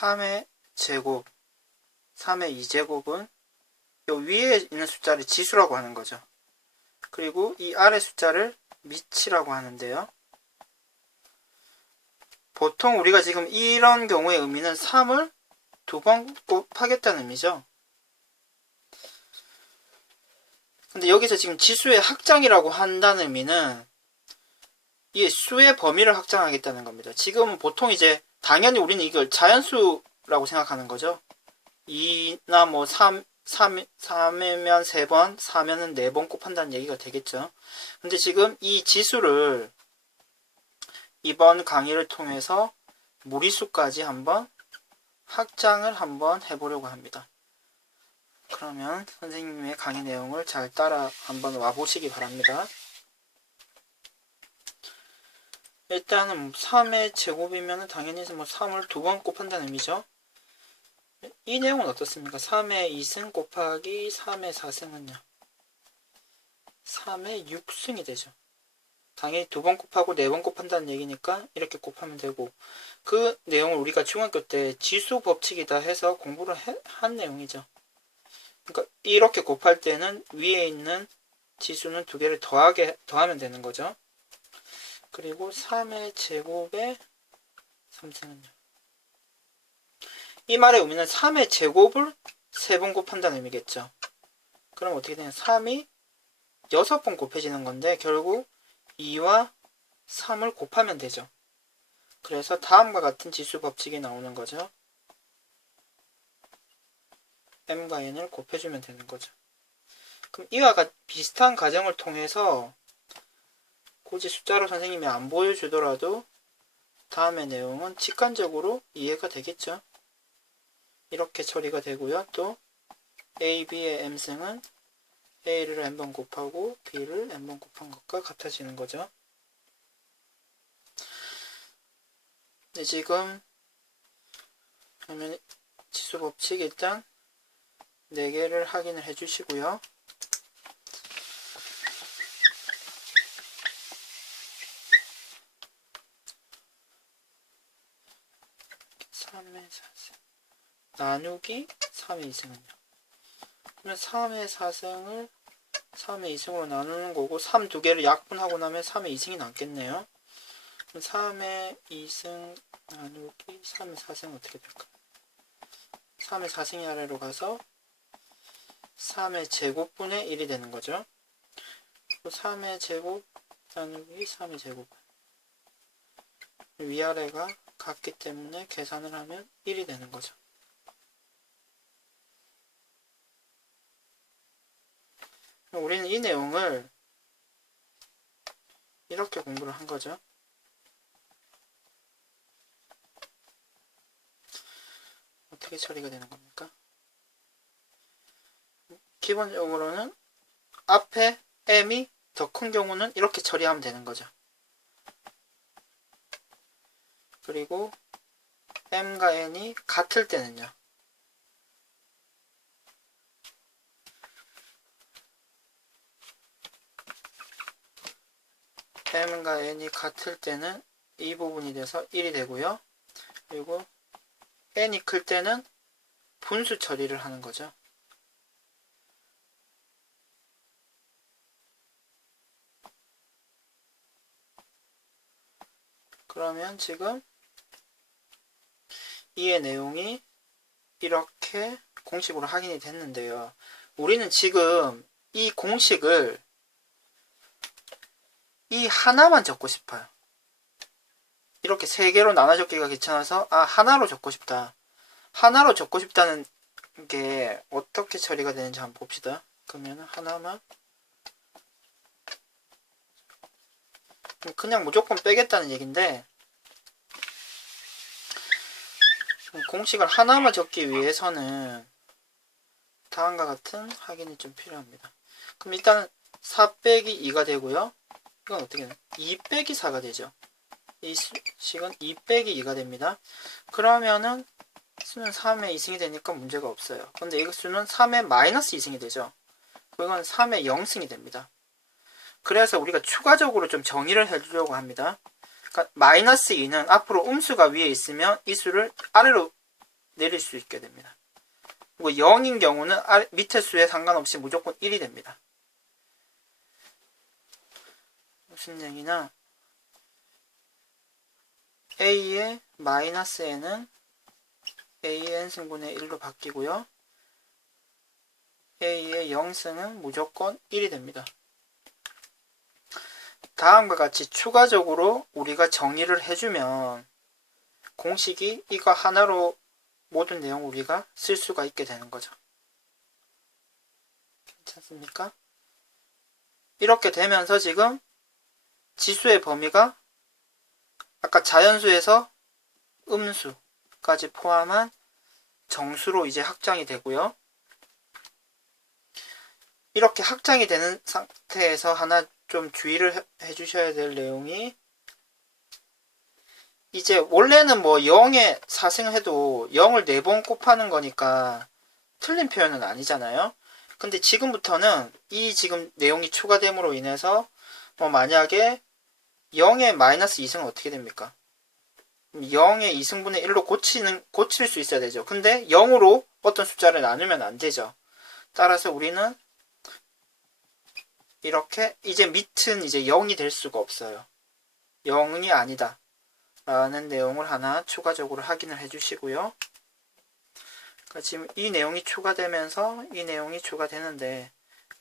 3의 제곱, 3의 2제곱은 요 위에 있는 숫자를 지수라고 하는 거죠. 그리고 이 아래 숫자를 미치라고 하는데요. 보통 우리가 지금 이런 경우의 의미는 3을 2번 곱하겠다는 의미죠. 근데 여기서 지금 지수의 확장이라고 한다는 의미는 이 수의 범위를 확장하겠다는 겁니다. 지금은 보통 이제 당연히 우리는 이걸 자연수라고 생각하는 거죠. 2나 뭐 3이면 3번, 4면은 4번 곱한다는 얘기가 되겠죠. 근데 지금 이 지수를 이번 강의를 통해서 무리수까지 한번 확장을 한번 해보려고 합니다. 그러면 선생님의 강의 내용을 잘 따라 한번 와보시기 바랍니다. 일단은 3의 제곱이면 당연히 뭐 3을 2번 곱한다는 의미죠. 이 내용은 어떻습니까? 3의 2승 곱하기 3의 4승은요. 3의 6승이 되죠. 당연히 2번 곱하고 4번 곱한다는 얘기니까 이렇게 곱하면 되고, 그 내용을 우리가 중학교 때 지수 법칙이다 해서 공부를 한 내용이죠. 그러니까 이렇게 곱할 때는 위에 있는 지수는 2개를 더하면 되는 거죠. 그리고 3의 제곱에 3승은요. 이 말의 의미는 3의 제곱을 3번 곱한다는 의미겠죠. 그럼 어떻게 되냐? 3이 6번 곱해지는 건데 결국 2와 3을 곱하면 되죠. 그래서 다음과 같은 지수 법칙이 나오는 거죠. m과 n을 곱해주면 되는 거죠. 그럼 이와 비슷한 과정을 통해서 굳이 숫자로 선생님이 안 보여주더라도 다음의 내용은 직관적으로 이해가 되겠죠. 이렇게 처리가 되고요. 또 a, b의 m승은 a를 n번 곱하고 b를 n번 곱한 것과 같아지는 거죠. 네, 지금 그러면 지수 법칙 일단 4개를 확인을 해 주시고요. 나누기 3의 2승은요. 그러면 3의 4승을 3의 2승으로 나누는 거고 3 2개를 약분하고 나면 3의 2승이 남겠네요. 그럼 3의 2승 나누기 3의 4승은 어떻게 될까요? 3의 4승이 아래로 가서 3의 제곱분의 1이 되는 거죠. 3의 제곱 나누기 3의 제곱. 위아래가 같기 때문에 계산을 하면 1이 되는 거죠. 우리는 이 내용을 이렇게 공부를 한 거죠. 어떻게 처리가 되는 겁니까? 기본적으로는 앞에 m이 더 큰 경우는 이렇게 처리하면 되는 거죠. 그리고 m과 n이 같을 때는요. m과 n이 같을 때는 이 부분이 돼서 1이 되고요. 그리고 n이 클 때는 분수 처리를 하는 거죠. 그러면 지금 이의 내용이 이렇게 공식으로 확인이 됐는데요. 우리는 지금 이 공식을 이 하나만 적고 싶어요. 이렇게 3개로 나눠 적기가 귀찮아서 하나로 적고 싶다. 하나로 적고 싶다는 게 어떻게 처리가 되는지 한번 봅시다. 그러면 하나만 그냥 무조건 빼겠다는 얘기인데 공식을 하나만 적기 위해서는 다음과 같은 확인이 좀 필요합니다. 그럼 일단 4 빼기 2가 되고요. 이건 어떻게 되나요? 2 빼기 4가 되죠. 이 식은 2 빼기 2가 됩니다. 그러면은 수는 3의 2승이 되니까 문제가 없어요. 근데 이 수는 3의 마이너스 2승이 되죠. 그건 3의 0승이 됩니다. 그래서 우리가 추가적으로 좀 정의를 해주려고 합니다. 그러니까 마이너스 2는 앞으로 음수가 위에 있으면 이 수를 아래로 내릴 수 있게 됩니다. 그리고 0인 경우는 밑에 수에 상관없이 무조건 1이 됩니다. 무슨 얘기냐? a의 마이너스 n은 a의 n승분의 1로 바뀌고요. a의 0승은 무조건 1이 됩니다. 다음과 같이 추가적으로 우리가 정의를 해주면 공식이 이거 하나로 모든 내용 우리가 쓸 수가 있게 되는 거죠. 괜찮습니까? 이렇게 되면서 지금 지수의 범위가 아까 자연수에서 음수까지 포함한 정수로 이제 확장이 되고요. 이렇게 확장이 되는 상태에서 하나 좀 주의를 해주셔야 될 내용이, 이제 원래는 뭐 0에 4승해도 0을 4번 곱하는 거니까 틀린 표현은 아니잖아요. 근데 지금부터는 이 지금 내용이 추가됨으로 인해서 뭐 만약에 0의 마이너스 2승은 어떻게 됩니까? 0의 2승분의 1로 고칠 수 있어야 되죠. 근데 0으로 어떤 숫자를 나누면 안 되죠. 따라서 우리는 이렇게 이제 밑은 이제 0이 될 수가 없어요. 0이 아니다 라는 내용을 하나 추가적으로 확인을 해 주시고요. 그러니까 지금 이 내용이 추가되면서 이 내용이 추가되는데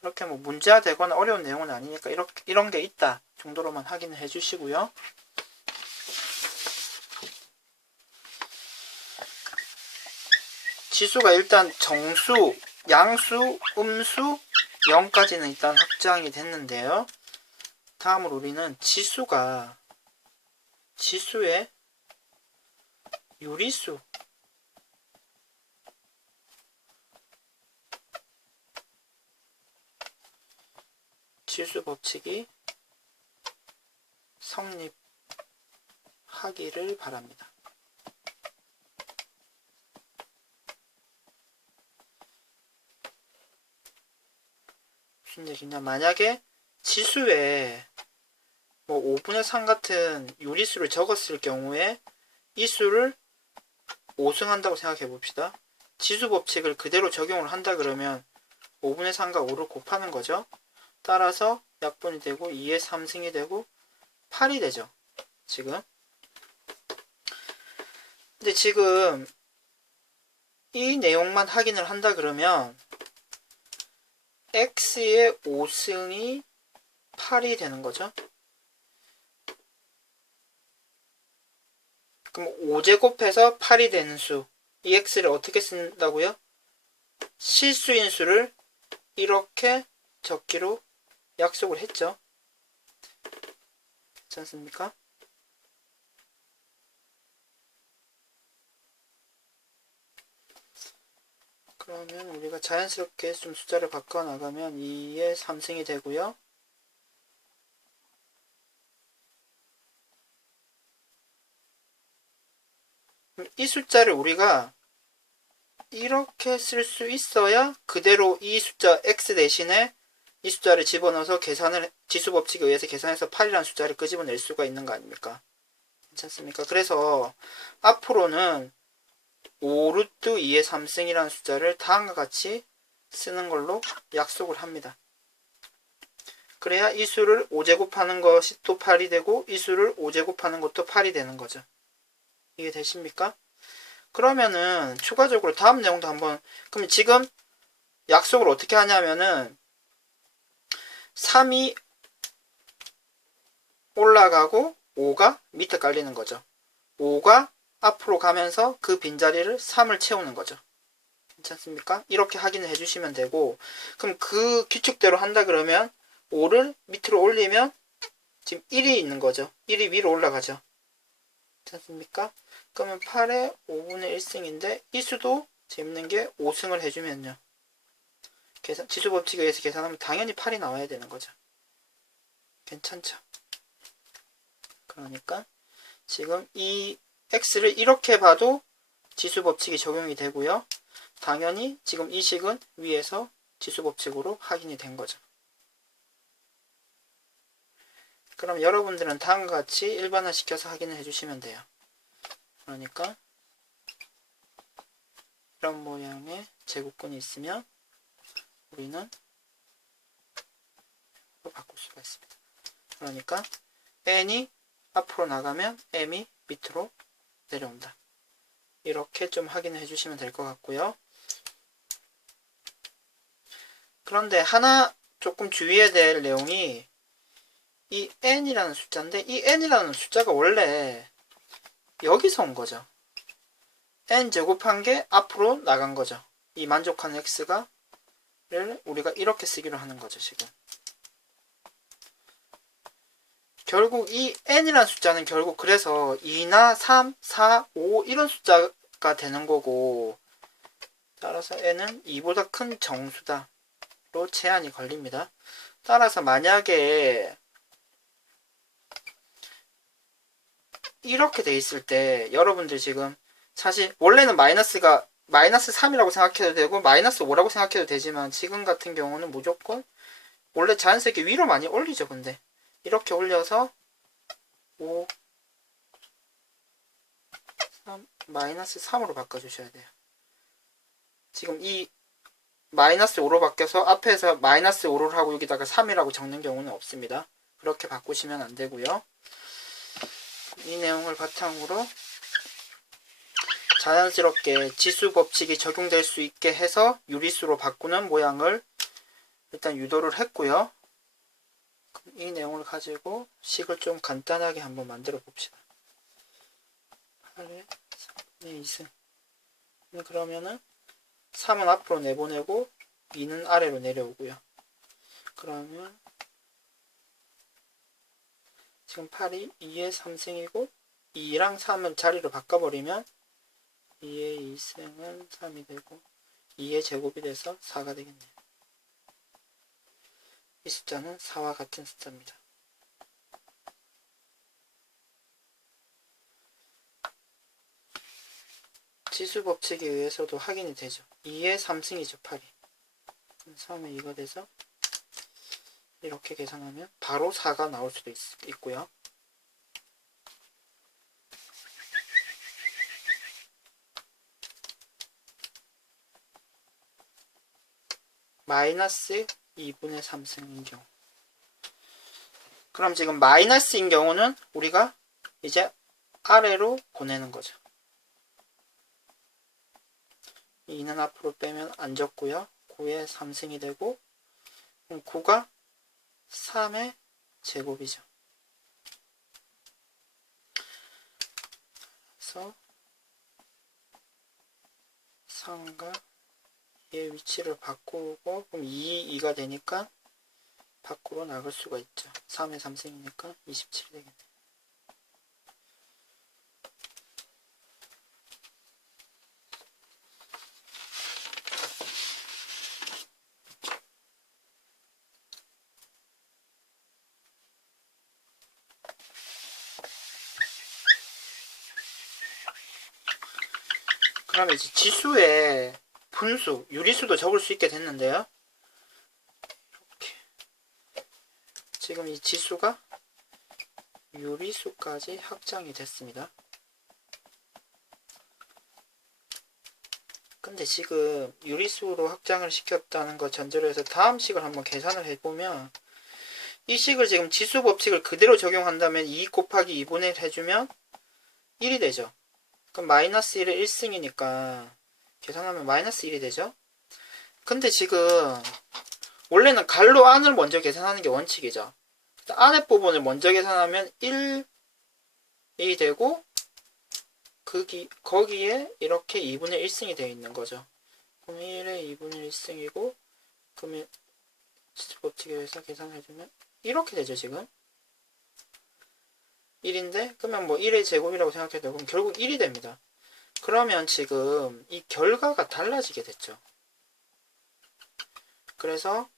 그렇게 뭐 문제가 되거나 어려운 내용은 아니니까 이런 게 있다 정도로만 확인을 해 주시고요. 지수가 일단 정수, 양수, 음수, 0까지는 일단 확장이 됐는데요. 다음으로 우리는 지수의 유리수, 지수 법칙이 성립하기를 바랍니다. 무슨 얘기냐? 만약에 지수에 뭐 5분의 3 같은 유리수를 적었을 경우에 이 수를 5승한다고 생각해 봅시다. 지수 법칙을 그대로 적용을 한다 그러면 5분의 3과 5를 곱하는 거죠. 따라서 약분이 되고 2의 3승이 되고 8이 되죠. 지금. 근데 지금 이 내용만 확인을 한다 그러면 x의 5승이 8이 되는 거죠. 그럼 5제곱해서 8이 되는 수, 이 x를 어떻게 쓴다고요? 실수인 수를 이렇게 적기로 약속을 했죠. 그렇지 않습니까? 그러면 우리가 자연스럽게 좀 숫자를 바꿔 나가면 2의 3승이 되고요. 이 숫자를 우리가 이렇게 쓸 수 있어야 그대로 이 숫자 x 대신에 이 숫자를 집어넣어서 지수 법칙에 의해서 계산해서 8이라는 숫자를 끄집어낼 수가 있는 거 아닙니까? 괜찮습니까? 그래서 앞으로는 5루트 2의 3승이라는 숫자를 다음과 같이 쓰는 걸로 약속을 합니다. 그래야 이 수를 5제곱하는 것이 또 8이 되고 이 수를 5제곱하는 것도 8이 되는 거죠. 이해 되십니까? 그러면은 추가적으로 다음 내용도 한번, 그럼 지금 약속을 어떻게 하냐면은 3이 올라가고 5가 밑에 깔리는 거죠. 5가 앞으로 가면서 그 빈자리를 3을 채우는 거죠. 괜찮습니까? 이렇게 확인을 해주시면 되고, 그럼 그 규칙대로 한다 그러면 5를 밑으로 올리면 지금 1이 있는 거죠. 1이 위로 올라가죠. 괜찮습니까? 그러면 8의 5분의 1승인데 이 수도 재밌는 게 5승을 해주면요. 지수 법칙에 의해서 계산하면 당연히 8이 나와야 되는 거죠. 괜찮죠? 그러니까 지금 이 x를 이렇게 봐도 지수 법칙이 적용이 되고요. 당연히 지금 이 식은 위에서 지수 법칙으로 확인이 된 거죠. 그럼 여러분들은 다음과 같이 일반화시켜서 확인을 해주시면 돼요. 그러니까 이런 모양의 제곱근이 있으면 우리는 바꿀 수가 있습니다. 그러니까 n이 앞으로 나가면 m이 밑으로 내려온다. 이렇게 좀 확인해 주시면 될 것 같고요. 그런데 하나 조금 주의해야 될 내용이 이 n이라는 숫자인데, 이 n이라는 숫자가 원래 여기서 온 거죠. n 제곱한 게 앞으로 나간 거죠. 이 만족하는 x를 우리가 이렇게 쓰기로 하는 거죠, 지금. 결국 이 n이라는 숫자는 결국 그래서 2나 3, 4, 5 이런 숫자가 되는 거고, 따라서 n은 2보다 큰 정수다로 제한이 걸립니다. 따라서 만약에 이렇게 돼 있을 때 여러분들 지금 사실 원래는 마이너스 3이라고 생각해도 되고 마이너스 5라고 생각해도 되지만, 지금 같은 경우는 무조건 원래 자연스럽게 위로 많이 올리죠. 근데 이렇게 올려서 5, 3, 마이너스 3으로 바꿔주셔야 돼요. 지금 이 마이너스 5로 바뀌어서 앞에서 마이너스 5를 하고 여기다가 3이라고 적는 경우는 없습니다. 그렇게 바꾸시면 안 되고요. 이 내용을 바탕으로 자연스럽게 지수 법칙이 적용될 수 있게 해서 유리수로 바꾸는 모양을 일단 유도를 했고요. 이 내용을 가지고 식을 좀 간단하게 한번 만들어 봅시다. 8의 3분의 2승. 그러면은 3은 앞으로 내보내고 2는 아래로 내려오고요. 그러면 지금 8이 2의 3승이고 2랑 3은 자리로 바꿔버리면 2의 2승은 3이 되고 2의 제곱이 돼서 4가 되겠네요. 이 숫자는 4와 같은 숫자입니다. 지수 법칙에 의해서도 확인이 되죠. 2의 3승이죠, 8이. 3의 2가 돼서 이렇게 계산하면 바로 4가 나올 수도 있고요. 마이너스 2분의 3승인 경우. 그럼 지금 마이너스인 경우는 우리가 이제 아래로 보내는 거죠. 2는 앞으로 빼면 안 적고요. 9의 3승이 되고, 그럼 9가 3의 제곱이죠. 그래서 3과 2의 위치를 바꾸고, 그럼 2가 되니까 밖으로 나갈 수가 있죠. 3의 3승이니까 27 되겠네요. 그러면 이제 지수의 분수, 유리수도 적을 수 있게 됐는데요. 이렇게. 지금 이 지수가 유리수까지 확장이 됐습니다. 근데 지금 유리수로 확장을 시켰다는 거 전제로 해서 다음 식을 한번 계산을 해보면, 이 식을 지금 지수 법칙을 그대로 적용한다면 2 곱하기 2분의 1 해주면 1이 되죠. 그럼 마이너스 1의 1승이니까 계산하면 마이너스 1이 되죠. 근데 지금 원래는 갈로 안을 먼저 계산하는 게 원칙이죠. 안의 부분을 먼저 계산하면 1이 되고 거기에 이렇게 2분의 1승이 되어 있는 거죠. 그럼 1의 2분의 1승이고, 그러면 지수법칙에 의해서 계산해주면 이렇게 되죠. 지금 1인데 그러면 뭐 1의 제곱이라고 생각해도 그럼 결국 1이 됩니다. 그러면 지금 이 결과가 달라지게 됐죠. 그래서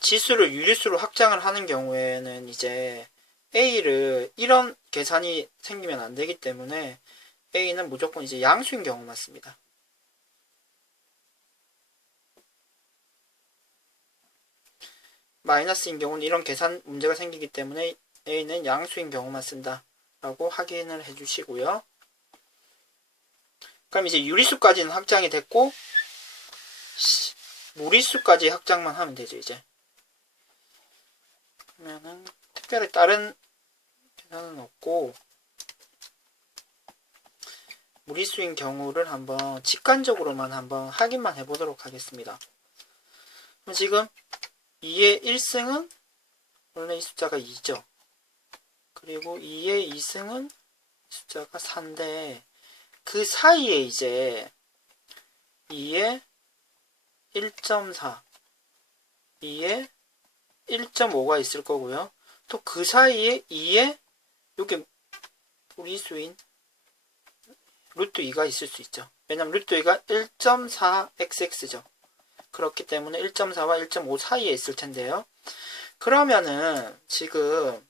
지수를 유리수로 확장을 하는 경우에는 이제 A를 이런 계산이 생기면 안 되기 때문에 A는 무조건 이제 양수인 경우만 씁니다. 마이너스인 경우는 이런 계산 문제가 생기기 때문에 A는 양수인 경우만 쓴다 라고 확인을 해 주시고요. 그럼 이제 유리수까지는 확장이 됐고 무리수까지 확장만 하면 되죠. 이제 그러면은 특별히 다른 계산은 없고 무리수인 경우를 한번 직관적으로만 한번 확인만 해보도록 하겠습니다. 그럼 지금 2의 1승은 원래 이 숫자가 2죠. 그리고 2의 2승은 숫자가 4인데 그 사이에 이제 2의 1.4, 2의 1.5가 있을 거고요. 또 그 사이에 2의 요게 무리수인 루트 2가 있을 수 있죠. 왜냐면 루트 2가 1.4xx죠. 그렇기 때문에 1.4와 1.5 사이에 있을 텐데요. 그러면은 지금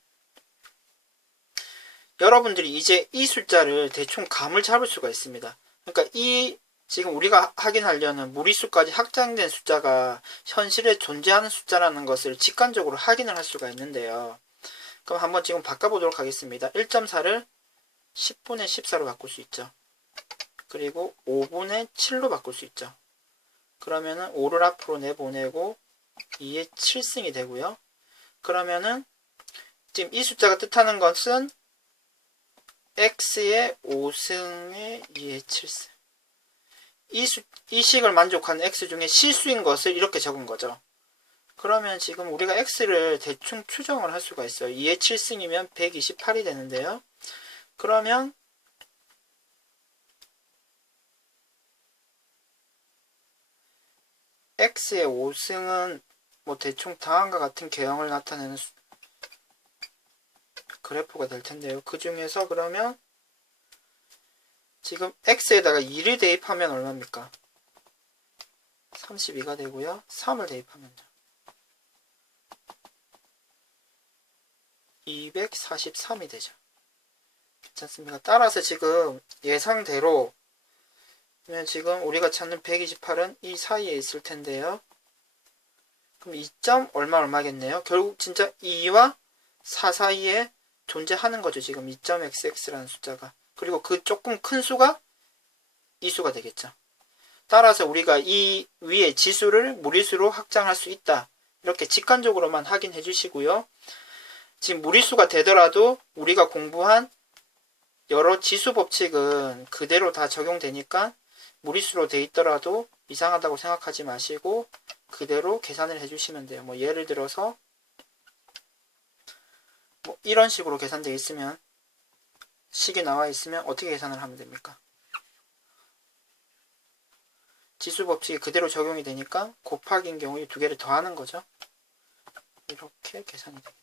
여러분들이 이제 이 숫자를 대충 감을 잡을 수가 있습니다. 그러니까 이 지금 우리가 확인하려는 무리수까지 확장된 숫자가 현실에 존재하는 숫자라는 것을 직관적으로 확인을 할 수가 있는데요. 그럼 한번 지금 바꿔보도록 하겠습니다. 1.4를 10분의 14로 바꿀 수 있죠. 그리고 5분의 7로 바꿀 수 있죠. 그러면은 5를 앞으로 내보내고 2의 7승이 되고요. 그러면은 지금 이 숫자가 뜻하는 것은 x의 5승의 2의 7승. 이 식을 만족하는 x 중에 실수인 것을 이렇게 적은 거죠. 그러면 지금 우리가 x를 대충 추정을 할 수가 있어요. 2의 7승이면 128이 되는데요. 그러면 x의 5승은 뭐 대충 다음과 같은 개형을 나타내는 그래프가 될 텐데요. 그 중에서 그러면 지금 x에다가 2를 대입하면 얼마입니까? 32가 되고요. 3을 대입하면요. 243이 되죠. 괜찮습니까? 따라서 지금 예상대로 지금 우리가 찾는 128은 이 사이에 있을 텐데요. 그럼 2점 얼마겠네요. 결국 진짜 2와 4 사이에 존재하는 거죠. 지금 2.xx라는 숫자가. 그리고 그 조금 큰 수가 이 수가 되겠죠. 따라서 우리가 이 위에 지수를 무리수로 확장할 수 있다. 이렇게 직관적으로만 확인해 주시고요. 지금 무리수가 되더라도 우리가 공부한 여러 지수 법칙은 그대로 다 적용되니까 무리수로 돼 있더라도 이상하다고 생각하지 마시고 그대로 계산을 해주시면 돼요. 뭐 예를 들어서 뭐 이런 식으로 계산되어 있으면 식이 나와 있으면 어떻게 계산을 하면 됩니까? 지수 법칙이 그대로 적용이 되니까 곱하기인 경우에 두 개를 더하는 거죠. 이렇게 계산이 됩니다.